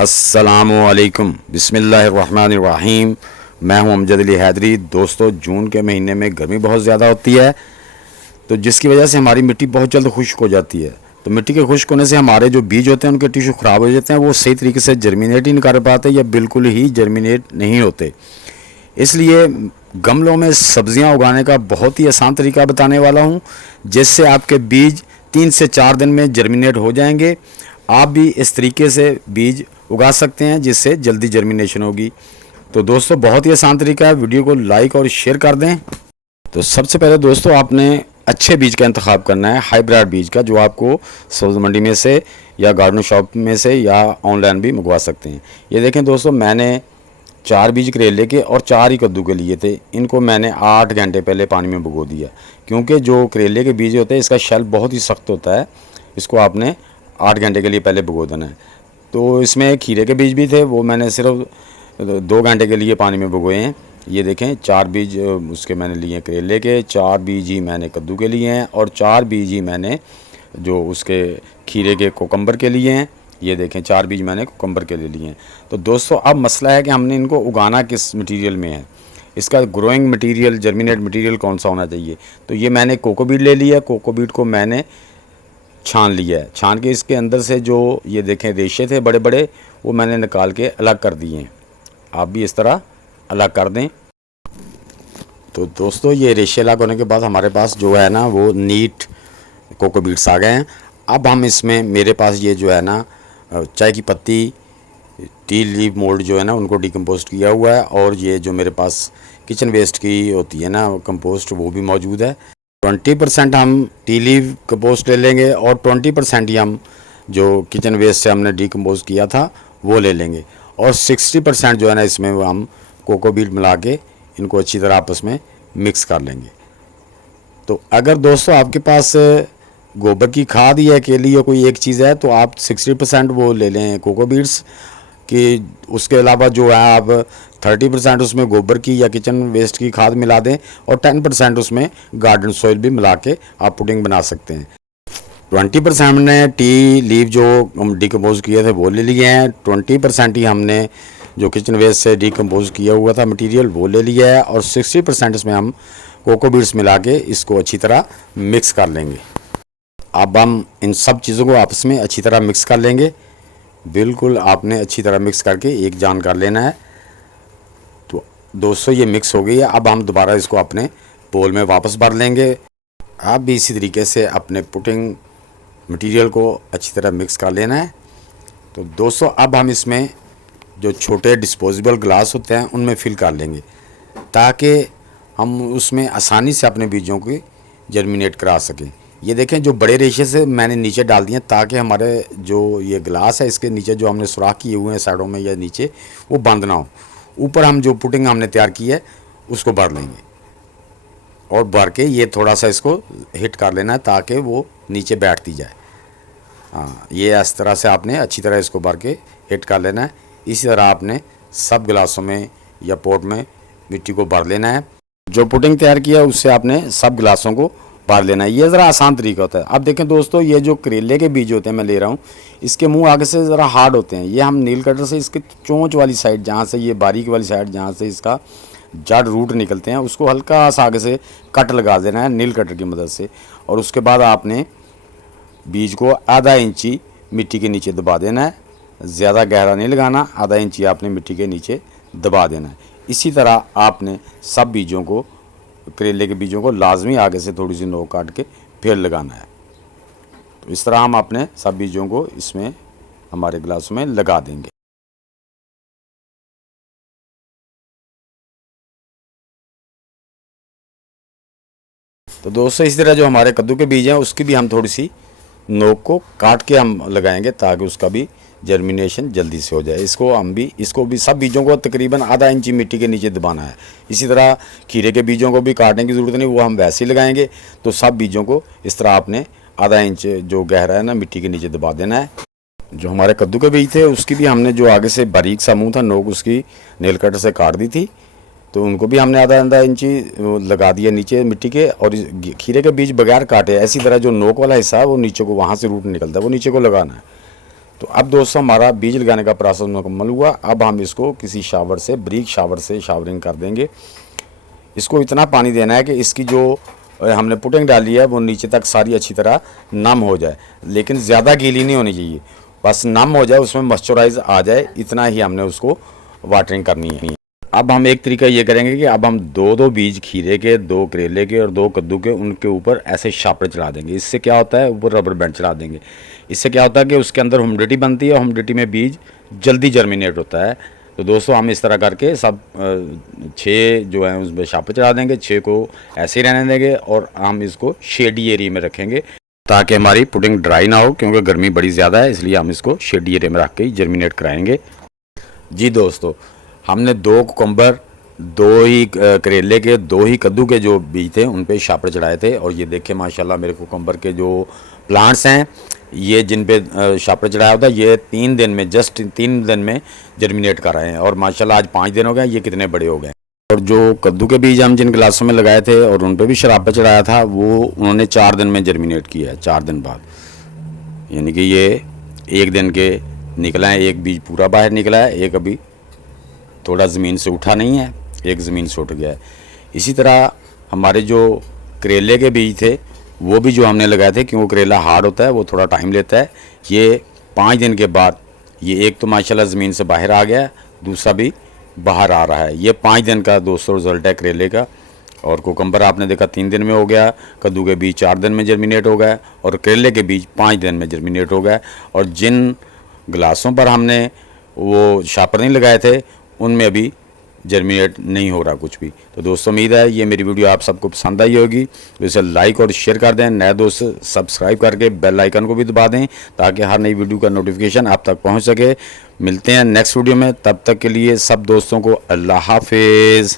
अस्सलामुअलैकुम बिस्मिल्लाहिर्रहमानिर्रहीम। मैं हूं अमजद अली हैदरी। दोस्तों, जून के महीने में गर्मी बहुत ज़्यादा होती है, तो जिसकी वजह से हमारी मिट्टी बहुत जल्द खुश्क हो जाती है। तो मिट्टी के खुश्क होने से हमारे जो बीज होते हैं उनके टिश्यू ख़राब हो जाते हैं, वो सही तरीके से जर्मिनेट ही नहीं कर पाते या बिल्कुल ही जर्मिनेट नहीं होते। इसलिए गमलों में सब्जियां उगाने का बहुत ही आसान तरीका बताने वाला हूं, जिससे आपके बीज 3 से 4 दिन में जर्मिनेट हो जाएंगे। आप भी इस तरीके से बीज उगा सकते हैं जिससे जल्दी जर्मिनेशन होगी। तो दोस्तों, बहुत ही आसान तरीका है, वीडियो को लाइक और शेयर कर दें। तो सबसे पहले दोस्तों, आपने अच्छे बीज का इंतखाब करना है, हाइब्रिड बीज का, जो आपको सब्ज़ मंडी में से या गार्डन शॉप में से या ऑनलाइन भी मंगवा सकते हैं। ये देखें दोस्तों, मैंने 4 बीज करेले के और 4 ही कद्दू के लिए थे। इनको मैंने 8 घंटे पहले पानी में भिगो दिया, क्योंकि जो करेले के बीज होते हैं इसका शेल बहुत ही सख्त होता है। इसको आपने 8 घंटे के लिए पहले भिगो देना है। तो इसमें खीरे के बीज भी थे, वो मैंने सिर्फ 2 घंटे के लिए पानी में भिगोए हैं। ये देखें, 4 बीज उसके मैंने लिए हैं करेले के, 4 बीज ही मैंने कद्दू के लिए हैं और 4 बीज ही मैंने जो उसके खीरे के कोकम्बर के लिए हैं। ये देखें, 4 बीज मैंने कोकम्बर के लिए हैं। तो दोस्तों, अब मसला है कि हमने इनको उगाना किस मटेरियल में है। इसका ग्रोइंग मटेरियल, जर्मिनेट मटेरियल कौन सा होना चाहिए। तो ये मैंने कोकोबीट ले लिया। कोकोबीट को मैंने छान लिया है। छान के इसके अंदर से जो ये देखें रेशे थे बड़े बड़े, वो मैंने निकाल के अलग कर दिए हैं। आप भी इस तरह अलग कर दें। तो दोस्तों, ये रेशे अलग होने के बाद हमारे पास जो है ना वो नीट कोकोबीट्स आ गए हैं। अब हम इसमें, मेरे पास ये जो है ना चाय की पत्ती, टी लीफ मोल्ड जो है ना, उनको डिकम्पोस्ट किया हुआ है, और ये जो मेरे पास किचन वेस्ट की होती है ना कंपोस्ट, वो भी मौजूद है। 20% हम टी लीफ कंपोस्ट ले लेंगे और 20% ही हम जो किचन वेस्ट से हमने डिकम्पोज किया था वो ले लेंगे, और 60% जो है ना इसमें वो हम कोकोबीट मिला के इनको अच्छी तरह आपस में मिक्स कर लेंगे। तो अगर दोस्तों आपके पास गोबर की खाद या अकेली या कोई एक चीज़ है, तो आप 60% वो ले लें कोकोबीट्स कि, उसके अलावा जो है आप 30% उसमें गोबर की या किचन वेस्ट की खाद मिला दें, और 10% उसमें गार्डन सॉइल भी मिला के आप पुडिंग बना सकते हैं। 20% हमने टी लीव जो हम डिकम्पोज किए थे वो ले लिए हैं। 20% ही हमने जो किचन वेस्ट से डिकम्पोज किया हुआ था मटेरियल वो ले लिया है, और 60% इसमें हम कोकोबीट्स मिला के इसको अच्छी तरह मिक्स कर लेंगे। अब हम इन सब चीज़ों को आपस में अच्छी तरह मिक्स कर लेंगे। बिल्कुल आपने अच्छी तरह मिक्स करके एक जान कर लेना है। तो दोस्तों, ये मिक्स हो गई है। अब हम दोबारा इसको अपने बोल में वापस भर लेंगे। आप भी इसी तरीके से अपने पुडिंग मटेरियल को अच्छी तरह मिक्स कर लेना है। तो दोस्तों, अब हम इसमें जो छोटे डिस्पोजेबल ग्लास होते हैं उनमें फिल कर लेंगे, ताकि हम उसमें आसानी से अपने बीजों की जर्मिनेट करा सकें। ये देखें, जो बड़े रेशे से मैंने नीचे डाल दिए, ताकि हमारे जो ये ग्लास है इसके नीचे जो हमने सुराख किए हुए हैं साइडों में या नीचे, वो बंद ना हो। ऊपर हम जो पुडिंग हमने तैयार की है उसको भर लेंगे, और भर के ये थोड़ा सा इसको हिट कर लेना है ताकि वो नीचे बैठती जाए। हाँ, ये इस तरह से आपने अच्छी तरह इसको भर के हिट कर लेना है। इसी तरह आपने सब गिलासों में या पोट में मिट्टी को भर लेना है। जो पुडिंग तैयार किया उससे आपने सब गिलासों को भर लेना है। ये ज़रा आसान तरीका होता है। अब देखें दोस्तों, ये जो करेले के बीज होते हैं मैं ले रहा हूँ, इसके मुंह आगे से ज़रा हार्ड होते हैं। ये हम नील कटर से इसके चोंच वाली साइड, जहाँ से ये बारीक वाली साइड, जहाँ से इसका जड़ रूट निकलते हैं, उसको हल्का सा आगे से कट लगा देना है नील कटर की मदद से, और उसके बाद आपने बीज को आधा इंची मिट्टी के नीचे दबा देना है। ज़्यादा गहरा नहीं लगाना, आधा इंची आपने मिट्टी के नीचे दबा देना है। इसी तरह आपने सब बीजों को, करेले के बीजों को लाजमी आगे से थोड़ी सी नोक काट के फिर लगाना है। तो इस तरह हम अपने सब बीजों को इसमें हमारे गिलास में लगा देंगे। तो दोस्तों, इसी तरह जो हमारे कद्दू के बीज हैं उसकी भी हम थोड़ी सी नोक को काट के हम लगाएंगे, ताकि उसका भी जर्मिनेशन जल्दी से हो जाए। इसको भी सब बीजों को तकरीबन आधा इंची मिट्टी के नीचे दबाना है। इसी तरह खीरे के बीजों को भी काटने की ज़रूरत नहीं, वो हम वैसे ही लगाएंगे। तो सब बीजों को इस तरह आपने आधा इंच जो गहरा है ना मिट्टी के नीचे दबा देना है। जो हमारे कद्दू के बीज थे उसकी भी हमने जो आगे से बारीक सा मुँह था, नोक उसकी नेल कटर से काट दी थी, तो उनको भी हमने आधा आधा इंची लगा दिया नीचे मिट्टी के। और खीरे के बीज बगैर काटे, ऐसी तरह जो नोक वाला हिस्सा है वो नीचे को, वहाँ से रूट निकलता है, वो नीचे को लगाना है। तो अब दोस्तों हमारा बीज लगाने का प्रोसेस मुकम्मल हुआ। अब हम इसको किसी शावर से, ब्रीक शावर से शावरिंग कर देंगे। इसको इतना पानी देना है कि इसकी जो हमने पुटिंग डाली है वो नीचे तक सारी अच्छी तरह नम हो जाए, लेकिन ज़्यादा गीली नहीं होनी चाहिए, बस नम हो जाए, उसमें मॉइस्चराइज आ जाए, इतना ही हमने उसको वाटरिंग करनी है। अब हम एक तरीका ये करेंगे कि अब हम दो बीज खीरे के, 2 करेले के और 2 कद्दू के, उनके ऊपर ऐसे शापर चढ़ा देंगे। इससे क्या होता है, ऊपर रबर बैंड चढ़ा देंगे। इससे क्या होता है कि उसके अंदर ह्यूमिडिटी बनती है और ह्यूमिडिटी में बीज जल्दी जर्मिनेट होता है। तो दोस्तों हम इस तरह करके सब 6 जो है उसमें शापर चढ़ा देंगे, 6 को ऐसे ही रहने देंगे और हम इसको शेडी एरिया में रखेंगे ताकि हमारी पुडिंग ड्राई ना हो, क्योंकि गर्मी बड़ी ज़्यादा है, इसलिए हम इसको शेडी एरिया में रख के ही जर्मिनेट कराएंगे। जी दोस्तों, हमने 2 कुकम्बर, 2 ही करेले के, 2 ही कद्दू के जो बीज थे उन पे शापर चढ़ाए थे। और ये देखें माशाल्लाह मेरे कुकम्बर के जो प्लांट्स हैं, ये जिन पे शापर चढ़ाया होता है, ये 3 दिन में, जस्ट 3 दिन में जर्मिनेट कर रहे हैं। और माशाल्लाह आज 5 दिन हो गए, ये कितने बड़े हो गए। और जो कद्दू के बीज हम जिन गिलासों में लगाए थे और उन पे भी शराबा चढ़ाया था, वो उन्होंने 4 दिन में जर्मिनेट किया है, 4 दिन बाद। यानी कि ये 1 दिन के निकला है, एक बीज पूरा बाहर निकला है, एक अभी थोड़ा ज़मीन से उठा नहीं है, एक ज़मीन से उठ गया है। इसी तरह हमारे जो करेले के बीज थे वो भी जो हमने लगाए थे, क्योंकि करेला हार्ड होता है, वो थोड़ा टाइम लेता है। ये 5 दिन के बाद ये एक तो माशाल्लाह ज़मीन से बाहर आ गया, दूसरा भी बाहर आ रहा है। ये 5 दिन का दोस्तों रिज़ल्ट है करेले का। और कुकम्बर आपने देखा 3 दिन में हो गया, कद्दू के बीज 4 दिन में जर्मिनेट हो गया और करेले के बीज 5 दिन में जर्मिनेट हो गया। और जिन गिलासों पर हमने वो शापर नहीं लगाए थे उनमें अभी जर्मिनेट नहीं हो रहा कुछ भी। तो दोस्तों उम्मीद है ये मेरी वीडियो आप सबको पसंद आई होगी, तो इसे लाइक और शेयर कर दें। नए दोस्त सब्सक्राइब करके बेल आइकन को भी दबा दें ताकि हर नई वीडियो का नोटिफिकेशन आप तक पहुंच सके। मिलते हैं नेक्स्ट वीडियो में, तब तक के लिए सब दोस्तों को अल्लाह हाफिज़।